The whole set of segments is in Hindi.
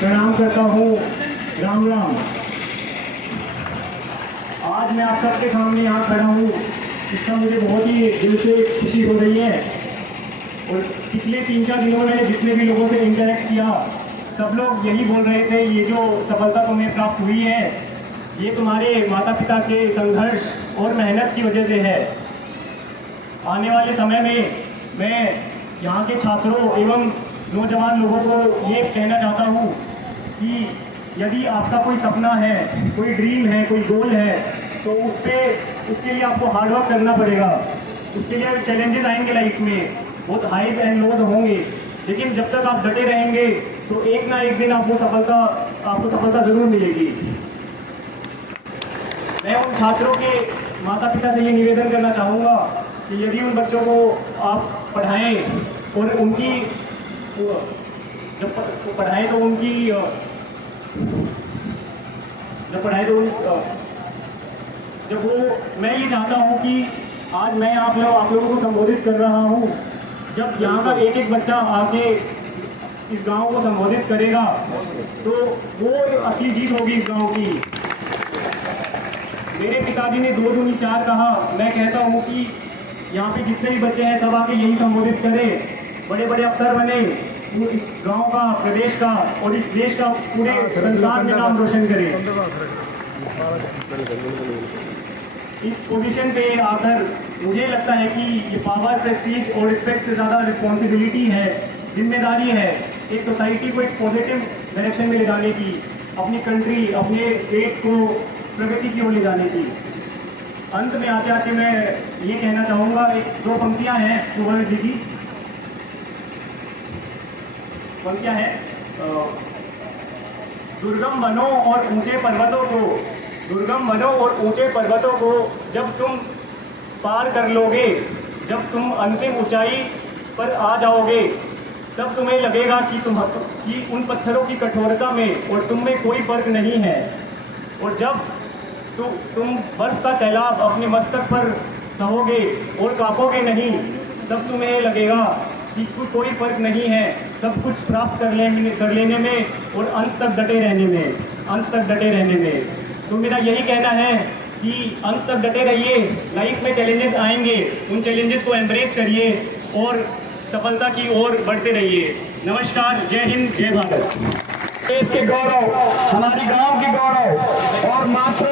प्रणाम करता हूँ। राम राम। आज मैं आप सबके सामने यहाँ खड़ा हूँ, इसका मुझे बहुत ही दिल से खुशी हो रही है। और पिछले 3-4 दिनों में जितने भी लोगों से इंटरेक्ट किया, सब लोग यही बोल रहे थे, ये जो सफलता तुम्हें प्राप्त हुई है, ये तुम्हारे माता पिता के संघर्ष और मेहनत की वजह से है। आने वाले समय में मैं यहाँ के छात्रों एवं नौजवान लोगों को ये कहना चाहता हूँ कि यदि आपका कोई सपना है, कोई ड्रीम है, कोई गोल है, तो उसके लिए आपको हार्डवर्क करना पड़ेगा। उसके लिए चैलेंजेस आएंगे लाइफ में, बहुत हाईज एंड लोज होंगे, लेकिन जब तक आप डटे रहेंगे तो एक ना एक दिन आपको सफलता ज़रूर मिलेगी। मैं उन छात्रों के माता पिता से ये निवेदन करना चाहूँगा कि यदि उन बच्चों को आप पढ़ाएं और उनकी मैं ये चाहता हूँ कि आज मैं आप लोगों को संबोधित कर रहा हूँ। जब यहाँ का एक एक बच्चा आके इस गांव को संबोधित करेगा तो वो असली जीत होगी इस गांव की। मेरे पिताजी ने 2 दूनी 4 कहा। मैं कहता हूँ कि यहाँ पे जितने भी बच्चे हैं सब आके यही संबोधित करें, बड़े बड़े अफसर बने, इस गांव का, प्रदेश का और इस देश का, पूरे संसार में नाम रोशन करें। इस पोजीशन पे आकर मुझे लगता है कि ये पावर, प्रेस्टीज और रिस्पेक्ट से ज़्यादा रिस्पॉन्सिबिलिटी है, जिम्मेदारी है एक सोसाइटी को एक पॉजिटिव डायरेक्शन में ले जाने की, अपनी कंट्री, अपने स्टेट को प्रगति की ओर ले जाने की। अंत में आते आते मैं ये कहना चाहूँगा, 2 पंक्तियाँ हैं कुंवर जी की। पंक्तियाँ हैं, दुर्गम वनों और ऊंचे पर्वतों को जब तुम पार कर लोगे, जब तुम अंतिम ऊंचाई पर आ जाओगे, तब तुम्हें लगेगा कि उन पत्थरों की कठोरता में और तुम में कोई फर्क नहीं है। और जब तुम बर्फ का सैलाब अपने मस्तक पर सहोगे और कांपोगे नहीं, तब तुम्हें लगेगा कि कोई फर्क नहीं है, सब कुछ प्राप्त कर लेने में और अंत तक डटे रहने में। तो मेरा यही कहना है कि अंत तक डटे रहिए। लाइफ में चैलेंजेस आएंगे, उन चैलेंजेस को एम्ब्रेस करिए और सफलता की ओर बढ़ते रहिए। नमस्कार, जय हिंद, जय भारत। देश के गौरव, हमारे गांव के गौरव और मात्र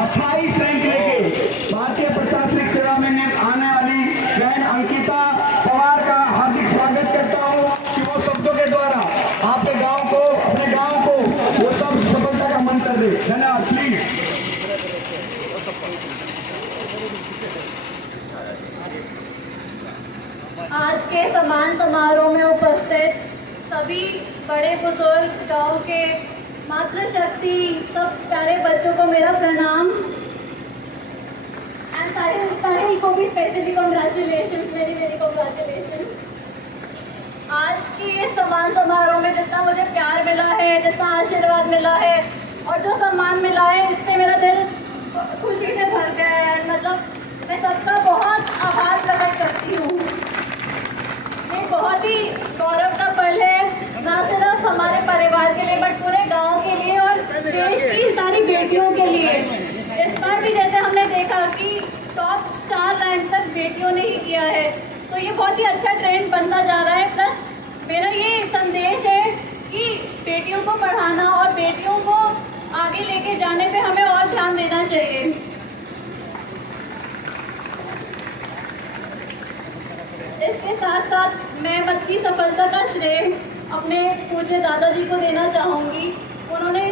28 रैंक लेके भारतीय प्रशासनिक सेवा में आने वाली बहन अंकिता पवार का हार्दिक स्वागत करता हूं कि वो शब्दों के द्वारा आपके गांव को, अपने गांव को वो सब सफलता का मंत्र दे। धन्यवाद। प्लीज। आज के सम्मान समारोह में उपस्थित सभी बड़े बुजुर्ग, गांव के मातृशक्ति, सब प्यारे बच्चों को मेरा प्रणाम। एंड सारे को भी स्पेशली कॉन्ग्रेचुलेशंस, वेरी कॉन्ग्रेचुलेशंस। आज के इस सम्मान समारोह में जितना मुझे प्यार मिला है, जितना आशीर्वाद मिला है और जो सम्मान मिला है, इससे मेरा दिल खुशी से भर गया है। मतलब मैं सबका बहुत आभार प्रकट करती हूँ। ये बहुत ही गौरव का पल है, ना सिर्फ हमारे परिवार के लिए बट पूरे गांव के लिए और देश की सारी बेटियों के लिए। इस बार भी जैसे हमने देखा कि टॉप 4 रैंक तक बेटियों ने ही किया है, तो ये बहुत ही अच्छा ट्रेंड बनता जा रहा है। प्लस मेरा ये संदेश है कि बेटियों को पढ़ाना और बेटियों को आगे लेके जाने पे हमें और ध्यान देना चाहिए। इसके साथ साथ मैं मत की सफलता का श्रेय अपने पूज्य दादाजी को देना चाहूँगी। उन्होंने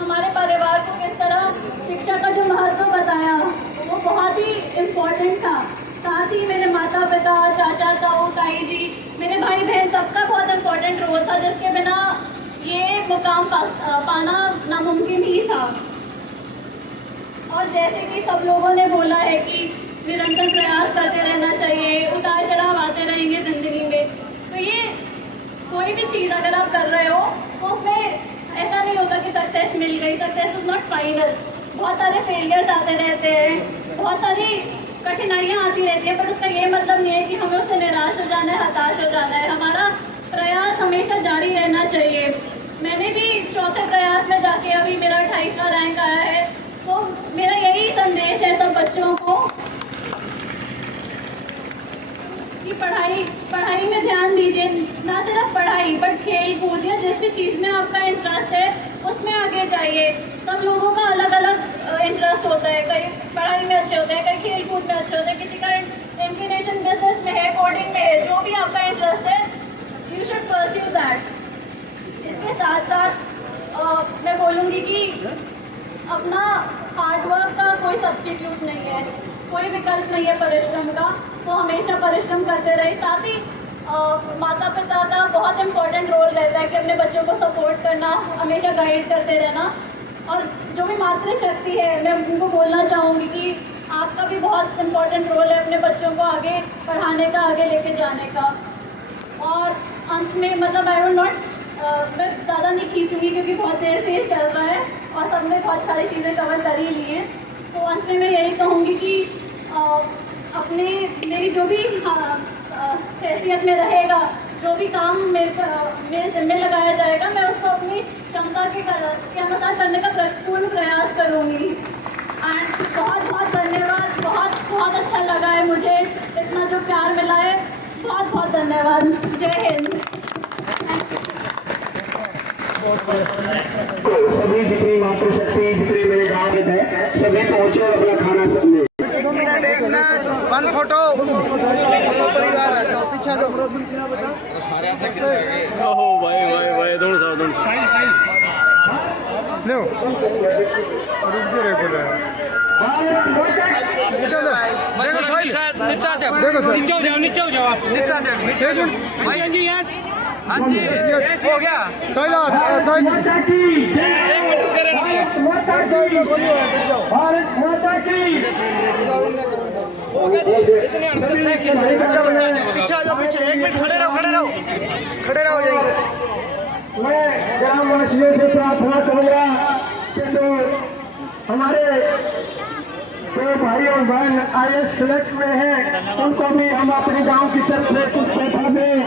हमारे परिवार को किस तरह शिक्षा का जो महत्व बताया वो बहुत ही इम्पोर्टेंट था। साथ ही मेरे माता पिता, चाचा ताऊ, ताई जी, मेरे भाई बहन, सबका बहुत इम्पोर्टेंट रोल था, जिसके बिना ये मुकाम पाना नामुमकिन ही था। और जैसे कि सब लोगों ने बोला है कि निरंतर प्रयास करते रहना चाहिए, उतार चढ़ाव आते रहेंगे ज़िंदगी में। तो ये कोई भी चीज़ अगर आप कर रहे हो तो उसमें ऐसा नहीं होता कि सक्सेस मिल गई। Success is not final. बहुत सारे फेलियर्स आते रहते हैं, बहुत सारी कठिनाइयाँ आती रहती हैं, पर उसका ये मतलब नहीं है कि हमें उससे निराश हो जाना है, हताश हो जाना है। हमारा प्रयास हमेशा जारी रहना चाहिए। मैंने भी 28वां रैंक आया है। तो मेरा यही संदेश है सब बच्चों को कि पढ़ाई में ध्यान दीजिए, ना सिर्फ पढ़ाई बट खेल कूद या जिस भी चीज़ में आपका इंटरेस्ट है उसमें आगे जाइए। सब लोगों का अलग अलग इंटरेस्ट होता है, कई पढ़ाई में अच्छे होते हैं, कई खेल कूद में अच्छे होते हैं, किसी का इंक्लिनेशन बिजनेस में है, कोडिंग में है, जो भी आपका इंटरेस्ट है यू शुड परस्यू दैट। इसके साथ साथ मैं बोलूँगी कि अपना हार्डवर्क का कोई सब्स्टिट्यूट नहीं है, कोई विकल्प नहीं है परिश्रम का, तो हमेशा परिश्रम करते रहे। साथ ही माता पिता का बहुत इम्पोर्टेंट रोल रहता है कि अपने बच्चों को सपोर्ट करना, हमेशा गाइड करते रहना। और जो भी मातृशक्ति है मैं उनको बोलना चाहूँगी कि आपका भी बहुत इम्पोर्टेंट रोल है अपने बच्चों को आगे पढ़ाने का, आगे लेके जाने का। और अंत में मतलब आई विल नॉट मैं ज़्यादा नहीं खींचूँगी क्योंकि बहुत देर से ये चल रहा है और सबने बहुत सारी चीज़ें कवर कर ही ली हैं। तो अंत में मैं यही कहूँगी कि अपने मेरी जो भी हैसियत में रहेगा, जो भी काम मेरे जिम्मे लगाया जाएगा, मैं उसको अपनी क्षमता के अनुसार करने का पूर्ण प्रयास करूँगी। एंड बहुत बहुत धन्यवाद, बहुत अच्छा लगा है मुझे, इतना जो प्यार मिला है, बहुत बहुत धन्यवाद। जय हिंद। तो सभी जितनी मातृशक्ति जितने मेरे गाँव के हैं सभी पहुँचे और अपना खाना सब ले। वन फोटो परिवार पीछे दो ओहो भाई दोनों साथ दोनों लो रुक जा रे बोल रहा देखो साहिल देखो सर नीचे जाओ भाई। हाँ जी हाँ जी यस हो गया। साहिल साहिल एक मिनट रुक भारत माता की इतने पीछे आ जाओ पीछे, एक मिनट खड़े रहो जाइए। मैं ग्रामवासियों से प्रार्थना करूंगा कि जो हमारे जो भाई और बहन IAS सेलेक्ट हुए हैं उनको भी हम अपने गांव की तरफ से कुछ पैसा दें।